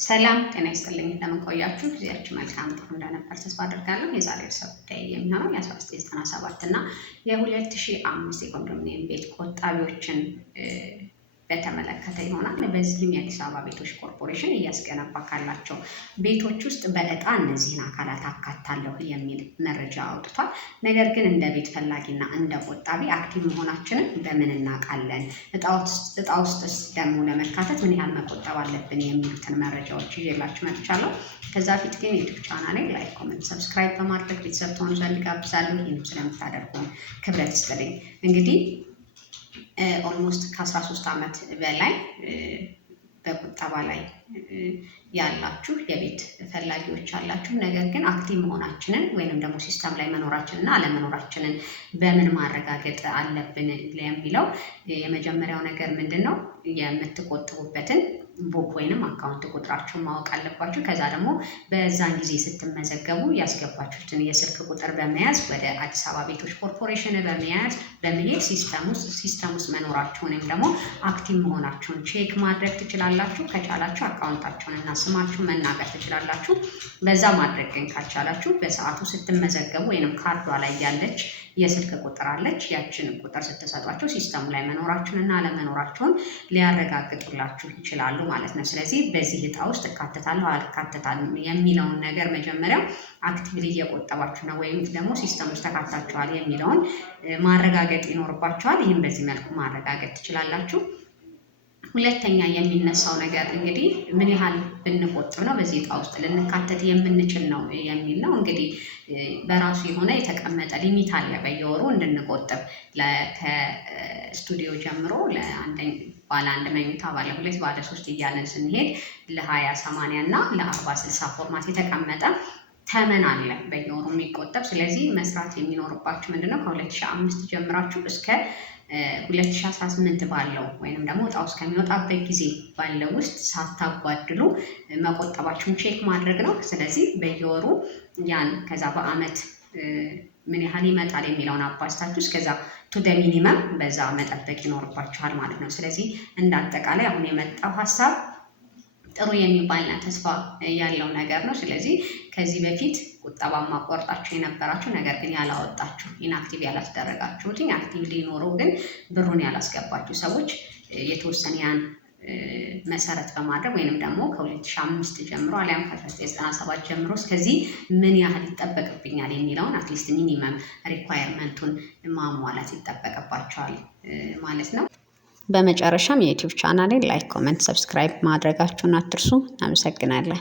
ሰላም ጤና ይስጥልኝ። እንደምን ቆያችሁ? ጊዜያችሁ መልካም ጥሩ እንደነበር ተስፋ አድርጋለሁ። የዛሬ ርዕሰ ጉዳይ የሚሆነው የ1997 እና የ2005 የኮንዶሚኒየም ቤት ቆጣቢዎችን በተመለከተ ይሆናል። በዚህም የአዲስ አበባ ቤቶች ኮርፖሬሽን እያስገነባ ካላቸው ቤቶች ውስጥ በዕጣ እነዚህን አካላት አካታለሁ የሚል መረጃ አውጥቷል። ነገር ግን እንደ ቤት ፈላጊና እንደ ቆጣቢ አክቲቭ መሆናችንን በምን እናውቃለን? ዕጣ ውስጥስ ደግሞ ለመካተት ምን ያህል መቆጠብ አለብን? የሚሉትን መረጃዎች ይዤላችሁ መጥቻለሁ። ከዛ ፊት ግን የዩቲዩብ ቻናሌን ላይክ፣ ኮሜንት፣ ሰብስክራይብ በማድረግ ቤተሰብ ትሆኑ ዘንድ ጋብዛለሁ። ይህንም ስለምታደርጉ ክብረት ይስጥልኝ። እንግዲህ ኦልሞስት ከ13 ዓመት በላይ በቁጠባ ላይ ያላችሁ የቤት ፈላጊዎች አላችሁ። ነገር ግን አክቲቭ መሆናችንን ወይንም ደግሞ ሲስተም ላይ መኖራችንና አለመኖራችንን በምን ማረጋገጥ አለብን የሚለው የመጀመሪያው ነገር ምንድን ነው? የምትቆጥቡበትን ቡክ ወይንም አካውንት ቁጥራችሁን ማወቅ አለባችሁ። ከዛ ደግሞ በዛን ጊዜ ስትመዘገቡ ያስገባችሁትን የስልክ ቁጥር በመያዝ ወደ አዲስ አበባ ቤቶች ኮርፖሬሽን በመሄድ ሲስተም ውስጥ መኖራችሁን ወይም ደግሞ አክቲቭ መሆናችሁን ቼክ ማድረግ ትችላላችሁ። ከቻላችሁ አካውንታችሁን እና ስማችሁን መናገር ትችላላችሁ። በዛ ማድረግ ግን ካልቻላችሁ በሰዓቱ ስትመዘገቡ ወይንም ካርዷ ላይ ያለች የስልክ ቁጥር አለች። ያችን ቁጥር ስትሰጧቸው ሲስተሙ ላይ መኖራችሁን እና አለመኖራችሁን ሊያረጋግጡላችሁ ይችላሉ ማለት ነው። ስለዚህ በዚህ ዕጣ ውስጥ እካተታለሁ አልካተታልም የሚለውን ነገር መጀመሪያው አክቲቭሊ እየቆጠባችሁ ነው ወይም ደግሞ ሲስተም ውስጥ ተካታችኋል የሚለውን ማረጋገጥ ይኖርባችኋል። ይህም በዚህ መልኩ ማረጋገጥ ትችላላችሁ። ሁለተኛ የሚነሳው ነገር እንግዲህ ምን ያህል ብንቆጥብ ነው በዚህ ዕጣ ውስጥ ልንካተት የምንችል ነው የሚል ነው። እንግዲህ በራሱ የሆነ የተቀመጠ ሊሚት አለ በየወሩ እንድንቆጥብ ከስቱዲዮ ጀምሮ ባለ 1 መኝታ፣ ባለ 2፣ ባለ 3 እያለን ስንሄድ ለ20/80 እና ለ40/60 ፎርማት የተቀመጠ ተመን አለ በየወሩ የሚቆጠብ። ስለዚህ መስራት የሚኖርባችሁ ምንድነው ከ2005 ጀምራችሁ እስከ 2018 ባለው ወይንም ደግሞ ዕጣው እስከሚወጣበት ጊዜ ባለው ውስጥ ሳታጓድሉ መቆጠባችሁን ቼክ ማድረግ ነው። ስለዚህ በየወሩ ያን ከዛ በአመት ምን ያህል ይመጣል የሚለውን አባዝታችሁ እስከዛ ቱ ደ ሚኒመም በዛ መጠበቅ ይኖርባችኋል ማለት ነው። ስለዚህ እንደ አጠቃላይ አሁን የመጣው ሀሳብ ጥሩ የሚባልና ተስፋ ያለው ነገር ነው። ስለዚህ ከዚህ በፊት ቁጠባ ማቆርጣችሁ የነበራችሁ ነገር ግን ያላወጣችሁ ኢንአክቲቭ ያላስደረጋችሁት አክቲቭ ሊኖረው ግን ብሩን ያላስገባችሁ ሰዎች የተወሰነ ያን መሰረት በማድረግ ወይንም ደግሞ ከ2005 ጀምሮ አሊያም ከ1997 ጀምሮ እስከዚህ ምን ያህል ይጠበቅብኛል የሚለውን አትሊስት ሚኒመም ሪኳየርመንቱን ማሟላት ይጠበቅባቸዋል ማለት ነው። በመጨረሻም የዩቲዩብ ቻናሌን ላይክ፣ ኮሜንት፣ ሰብስክራይብ ማድረጋችሁን አትርሱ። አመሰግናለን።